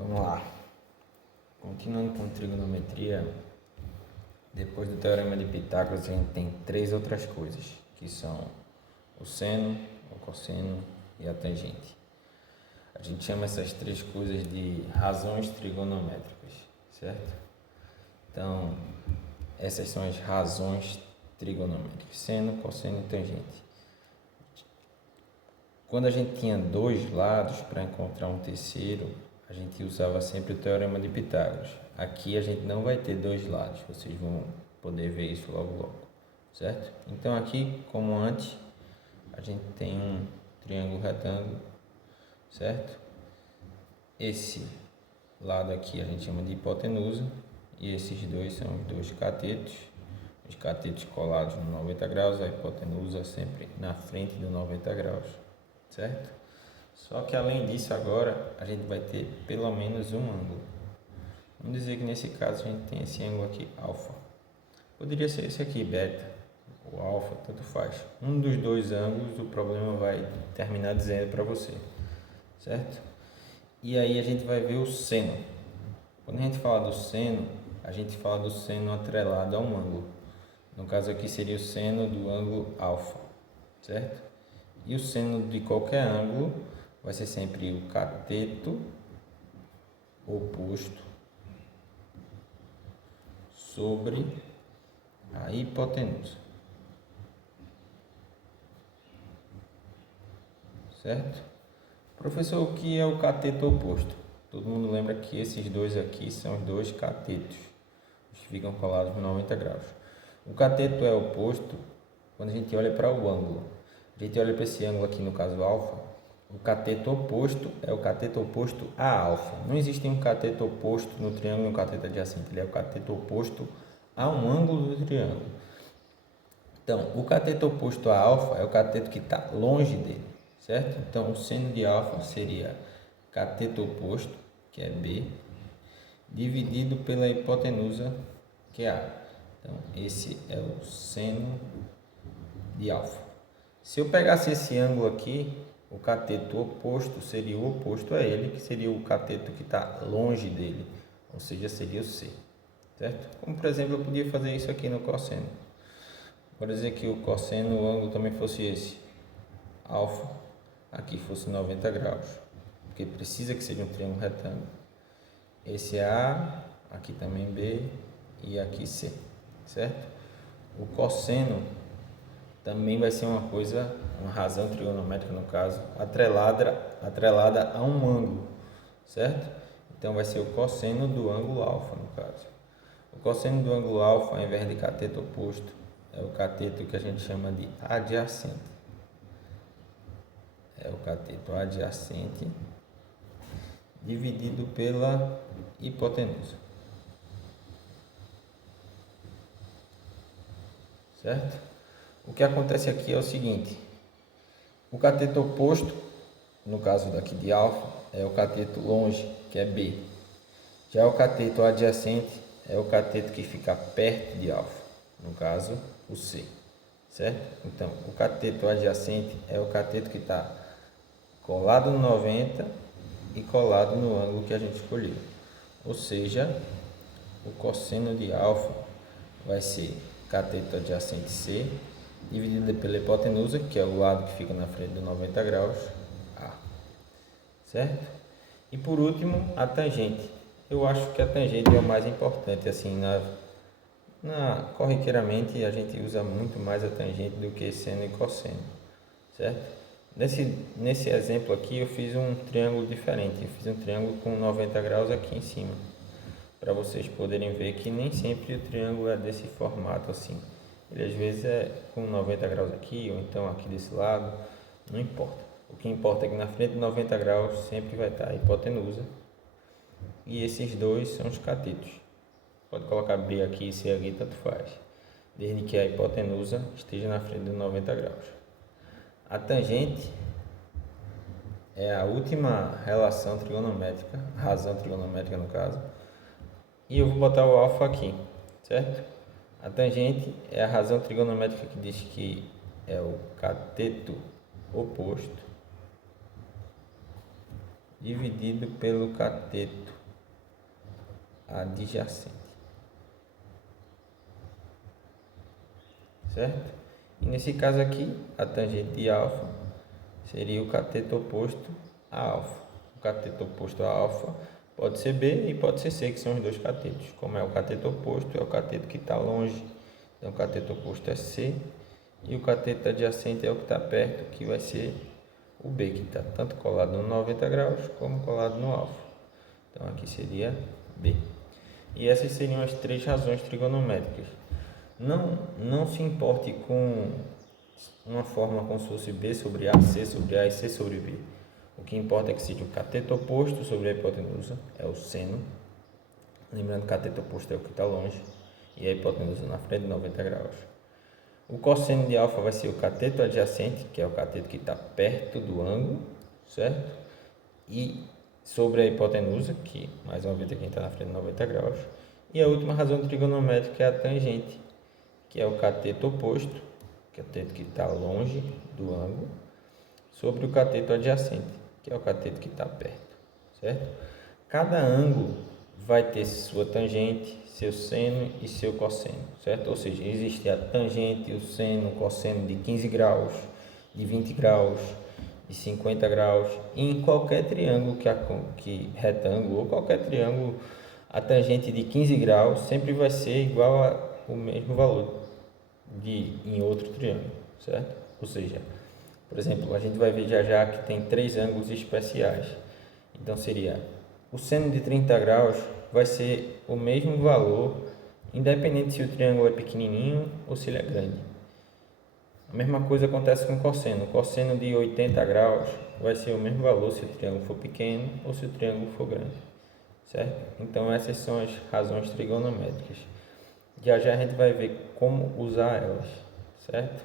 Vamos lá. Continuando com trigonometria, depois do Teorema de Pitágoras, a gente tem três outras coisas, que são o seno, o cosseno e a tangente. A gente chama essas três coisas de razões trigonométricas, certo? Então, essas são as razões trigonométricas, seno, cosseno e tangente. Quando a gente tinha dois lados para encontrar um terceiro, a gente usava sempre o Teorema de Pitágoras. Aqui a gente não vai ter dois lados, vocês vão poder ver isso logo, certo? Então aqui, como antes, a gente tem um triângulo retângulo, certo? Esse lado aqui a gente chama de hipotenusa e esses dois são os dois catetos. Os catetos colados no 90 graus, a hipotenusa sempre na frente do 90 graus, certo? Só que além disso agora a gente vai ter pelo menos um ângulo. Vamos dizer que nesse caso a gente tem esse ângulo aqui, alfa. Poderia ser esse aqui, beta, ou alfa, tanto faz. Um dos dois ângulos o problema vai terminar dizendo para você, certo? E aí a gente vai ver o seno. Quando a gente fala do seno, a gente fala do seno atrelado a um ângulo. No caso aqui seria o seno do ângulo alfa, certo? E o seno de qualquer ângulo vai ser sempre o cateto oposto sobre a hipotenusa, certo? Professor, o que é o cateto oposto? Todo mundo lembra que esses dois aqui são os dois catetos, os que ficam colados em 90 graus. O cateto é oposto quando a gente olha para o ângulo. A gente olha para esse ângulo aqui, no caso alfa, o cateto oposto é o cateto oposto a alfa. Não existe um cateto oposto no triângulo e um cateto adjacente, ele é o cateto oposto a um ângulo do triângulo. Então, o cateto oposto a alfa é o cateto que está longe dele, certo? Então, o seno de alfa seria cateto oposto, que é B, dividido pela hipotenusa, que é A. Então, esse é o seno de alfa. Se eu pegasse esse ângulo aqui, o cateto oposto seria o oposto a ele, que seria o cateto que está longe dele, ou seja, seria o C, certo? Como, por exemplo, eu podia fazer isso aqui no cosseno. Por dizer que o cosseno, o ângulo também fosse esse, alfa, aqui fosse 90 graus, porque precisa que seja um triângulo retângulo. Esse é A, aqui também B e aqui C, certo? O cosseno também vai ser uma coisa, uma razão trigonométrica no caso, atrelada a um ângulo, certo? Então vai ser o cosseno do ângulo alfa no caso. O cosseno do ângulo alfa, ao invés de cateto oposto, é o cateto que a gente chama de adjacente. É o cateto adjacente dividido pela hipotenusa, certo? O que acontece aqui é o seguinte: o cateto oposto, no caso daqui de alfa, é o cateto longe, que é B. Já o cateto adjacente é o cateto que fica perto de alfa, no caso o C, certo? Então, o cateto adjacente é o cateto que está colado no 90 e colado no ângulo que a gente escolheu. Ou seja, o cosseno de alfa vai ser cateto adjacente C dividida pela hipotenusa, que é o lado que fica na frente de 90 graus, A, certo? E por último, a tangente. Eu acho que a tangente é o mais importante, assim, corriqueiramente a gente usa muito mais a tangente do que seno e cosseno, certo? Nesse exemplo aqui eu fiz um triângulo diferente, eu fiz um triângulo com 90 graus aqui em cima, para vocês poderem ver que nem sempre o triângulo é desse formato assim. Ele às vezes é com 90 graus aqui, ou então aqui desse lado, não importa. O que importa é que na frente de 90 graus sempre vai estar a hipotenusa. E esses dois são os catetos. Pode colocar B aqui e C aqui, tanto faz. Desde que a hipotenusa esteja na frente de 90 graus. A tangente é a última relação trigonométrica, razão trigonométrica no caso. E eu vou botar o alfa aqui, certo? A tangente é a razão trigonométrica que diz que é o cateto oposto dividido pelo cateto adjacente. Certo? E nesse caso aqui, a tangente de alfa seria o cateto oposto a alfa. O cateto oposto a alfa pode ser B e pode ser C, que são os dois catetos. Como é o cateto oposto, é o cateto que está longe. Então, o cateto oposto é C. E o cateto adjacente é o que está perto, que vai ser o B, que está tanto colado no 90 graus como colado no alfa. Então, aqui seria B. E essas seriam as três razões trigonométricas. Não se importe com uma fórmula como se fosse B sobre A, C sobre A e C sobre B. O que importa é que seja o cateto oposto sobre a hipotenusa, é o seno. Lembrando que o cateto oposto é o que está longe e a hipotenusa na frente de 90 graus. O cosseno de alfa vai ser o cateto adjacente, que é o cateto que está perto do ângulo, certo? E sobre a hipotenusa, que mais uma vez aqui está na frente de 90 graus. E a última razão trigonométrica é a tangente, que é o cateto oposto, cateto que está longe do ângulo, sobre o cateto adjacente, que é o cateto que está perto, certo? Cada ângulo vai ter sua tangente, seu seno e seu cosseno, certo? Ou seja, existe a tangente, o seno, o cosseno de 15 graus, de 20 graus, de 50 graus. E em qualquer triângulo retângulo ou qualquer triângulo, a tangente de 15 graus sempre vai ser igual ao mesmo valor em outro triângulo, certo? Ou seja, por exemplo, a gente vai ver já que tem três ângulos especiais. Então seria o seno de 30 graus vai ser o mesmo valor, independente se o triângulo é pequenininho ou se ele é grande. A mesma coisa acontece com o cosseno. O cosseno de 80 graus vai ser o mesmo valor se o triângulo for pequeno ou se o triângulo for grande, certo? Então essas são as razões trigonométricas. Já a gente vai ver como usar elas, certo?